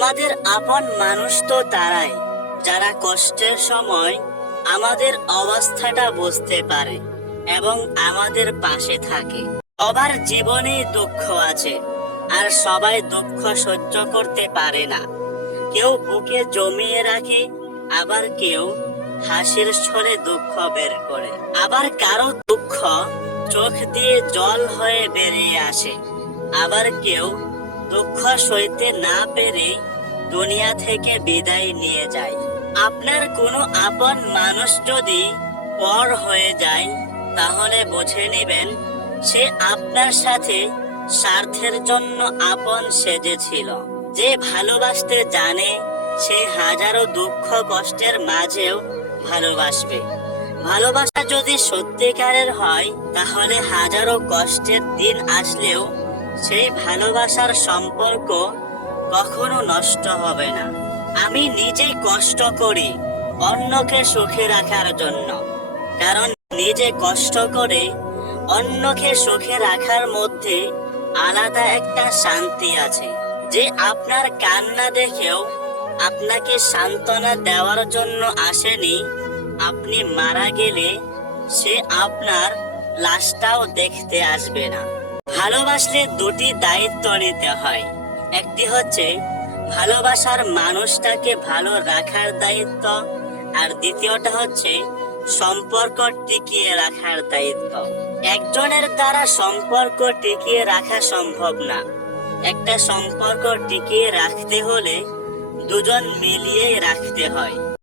আমাদের আপন মানুষ তো তারাই যারা কষ্টের সময় আমাদের অবস্থাটা বুঝতে পারে এবং আমাদের পাশে থাকে। সবার জীবনে দুঃখ আছে, আর সবাই দুঃখ সহ্য করতে পারে না। কেউ বুকে জমিয়ে রাখে, আবার কেউ হাসির ছলে দুঃখ বের করে। আবার কারো দুঃখ চোখ দিয়ে জল হয়ে বেরিয়ে আসে। আবার কেউ দুঃখ সইতে না পেরে দুনিয়া থেকে বিদায় নিয়ে যায়। আপনার কোনো আপন মানুষ যদি পর হয়ে যায়, তাহলে বুঝে নেবেন সে আপনার সাথে স্বার্থের জন্য আপন সেজেছিল। যে ভালোবাসতে জানে সে হাজারো দুঃখ কষ্টের মাঝেও ভালোবাসবে। ভালোবাসা যদি সত্যিকারের হয়, তাহলে হাজারো কষ্টের দিন আসলেও সেই ভালোবাসার সম্পর্ক কখনো নষ্ট হবে না। আমি নিজে কষ্ট করি অন্যকে সুখে রাখার জন্য, কারণ নিজে কষ্ট করে অন্যকে সুখে রাখার মধ্যে আলাদা একটা শান্তি আছে। যে আপনার কান্না দেখেও আপনাকে সান্ত্বনা দেওয়ার জন্য আসেনি, আপনি মারা গেলে সে আপনার লাশটাও দেখতে আসবে না। ভালোবাসলে দুটি দায়িত্ব নিতে হয়। একটি হচ্ছে ভালোবাসার মানুষটাকে ভালো রাখার দায়িত্ব, আর দ্বিতীয়টা হচ্ছে সম্পর্ক টিকিয়ে রাখার দায়িত্ব। একজনের দ্বারা সম্পর্ক টিকিয়ে রাখা সম্ভব না। একটা সম্পর্ক টিকিয়ে রাখতে হলে দুজন মিলিয়ে রাখতে হয়।